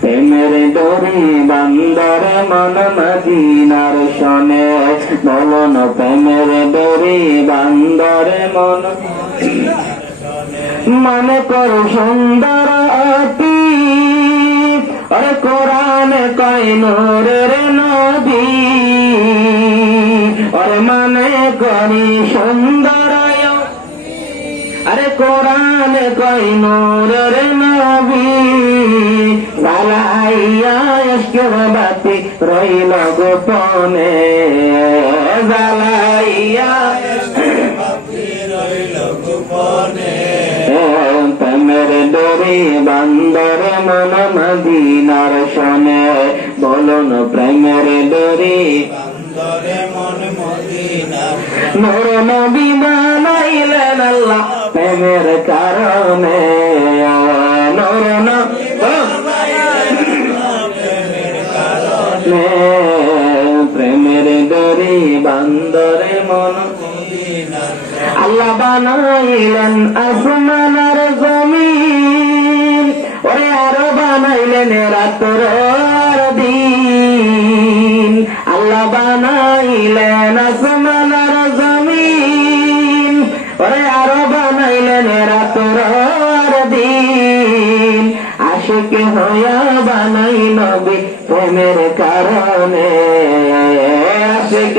প্রেমের ডোরি বান্দর মন মদিনার শনে বলন প্রেমের ডোরি বান্দর মন মনে কর সুন্দর অতি। আরে কোরআন কয় নূরের নদী আরে মানে করি সুন্দর আরে কোরআন কয় নূরের নবী জ্বালাইয়া বাতি রইল গোপনে জ্বালাইয়া বান্দর মন মদিনার শনে বলুন প্রেমের ডোরি নূর নবী বানাইলেন আল্লাহ প্রেমের কারণে প্রেমের ডোরি বান্দরে মন। আল্লাহ বানাইলেন আসমানার জমিন। ওরে আরও বানাইলেন রাত্র দিন। আল্লাহ বানাইলেন আসমানার আশিক হইয়া বানাই নবী প্রেমের কারণে। আশিক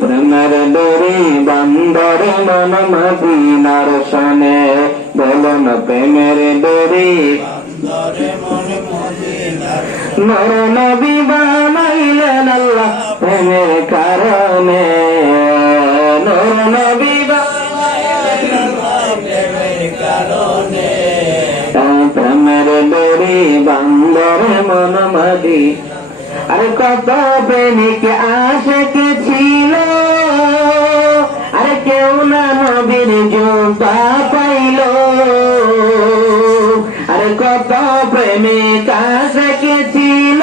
প্রেমের ডোরি বান্দর মন মদিনার শনে বলন প্রেমের ডোরি নর নবী বানাইলেন আল্লাহ প্রেমের কারণে। নর নবী প্রেমের ডোরি বান্দর মন মদি আরে কত প্রেমিক আশেক ছিল। আরে কেউ না নবীর জুতা পাইল। আরে কত প্রেমিক আশেক ছিল।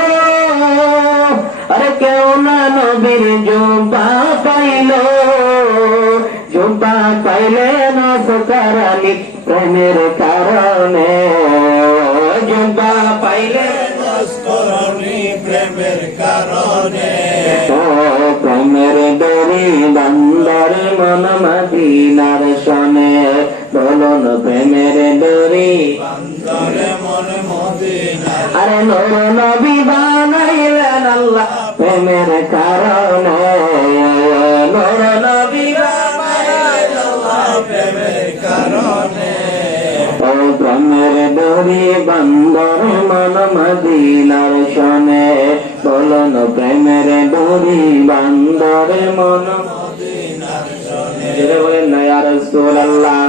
আরে কেউ না নবীর জুতা পাইল। প্রেমের কারণে। পাইলে প্রেমের কারণে। ও প্রেমের ডোরি বান্দর মন মদিনার শনে বলুন প্রেমের অন্তরে মনে মদিনা আরে নূর নবী বানাইলেন আল্লাহ। প্রেমের কারণে প্রেমের বন্দর মন মদিনার শনে বলন প্রেমের ডোরি বান্দর মন যেটা বলেন না ইয়া রাসূলুল্লাহ।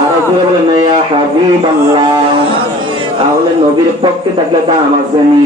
আর জোরে বলেন না ইয়া হাবিবাল্লাহ। তাহলে নবীর পক্ষে থাকলে দাম আছে নি